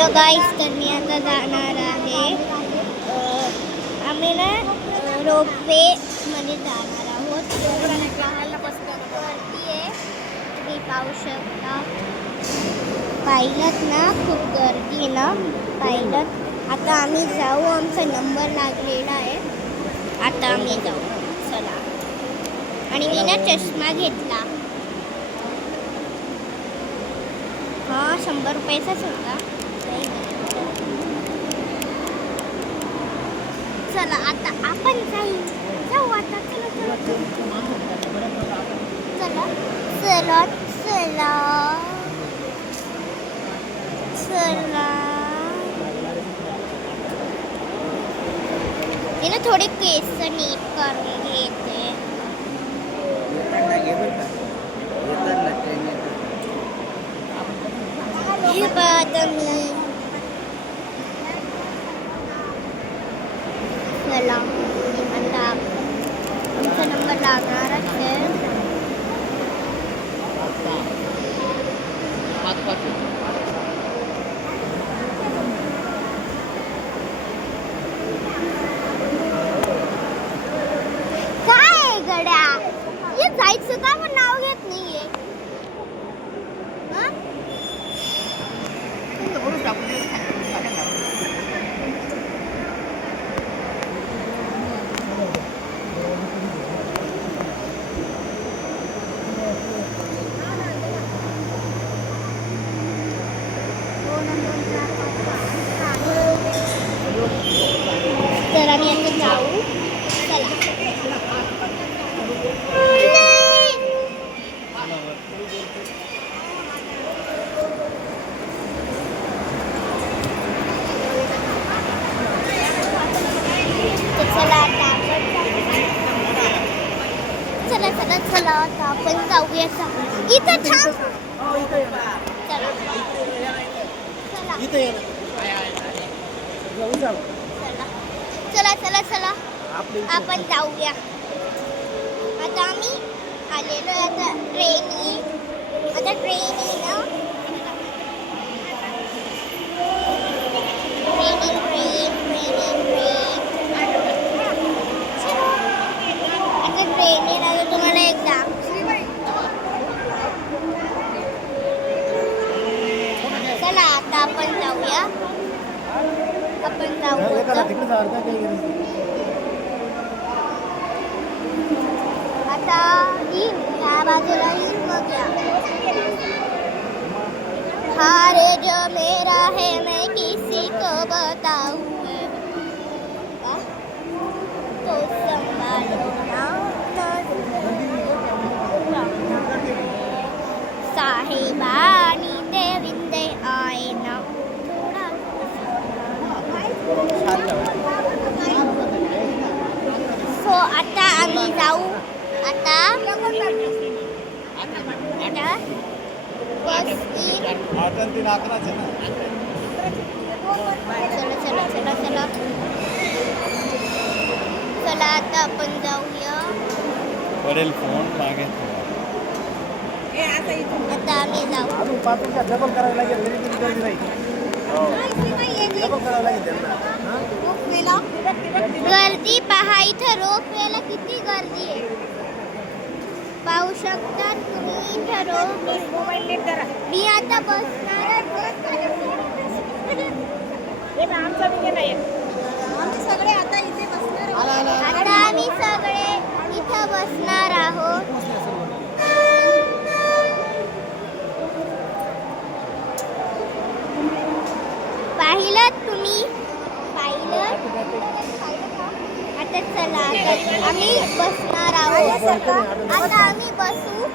Hello गाईस, तर मी आता जाणार आहे. आम्ही ना रोपवे मध्ये जाणार आहोत. गर्दी आहे, तुम्ही पाहू शकता. पाहिलं ना, खूप गर्दी आहे ना. पाहिलं. आता आम्ही जाऊ, आमचा नंबर लागलेला आहे. आता आम्ही जाऊ, चला. आणि मी ना चष्मा घेतला. हा 100 रुपयाचाच होता. चला आता आपण जाऊ आता. चला चला चला चला चला. मी ना थोडे केस नीट करून घेते. हे बघा मी. चला आता आमचा नंबर लागणारच आहे. काय गड्या, हे जायचं का पण नाव घेत नाहीये. तर आम्ही आता जाऊ. चला चला चला आता आपण जाऊया. इथं थांब. चला चला चला चला आपण जाऊया. आता आम्ही आलेलो आहे. आता ट्रेन ना. तुम्हाला एकदा चला आता आपण जाऊया. आता या बाजूला मग हारे जो मेरा है मैं किसी को बताऊं. तो संभालो ना साहेबानी देविंदे आए ना. सो आता आम्ही जाऊ. आता बस येईल. चला चला चला चला चला आता आपण जाऊया. फोन मागे. आता आम्ही जाऊ. गर्दी पहा, इथं रोपवेला किती गर्दी आहे. पाहू शकता तुम्ही इथं मी आता बसणार. आता आम्ही सगळे इथं बसणार आहोत. पाहिलं तुम्ही? आता चला आम्ही बसणार आहोत. आता आम्ही बसू.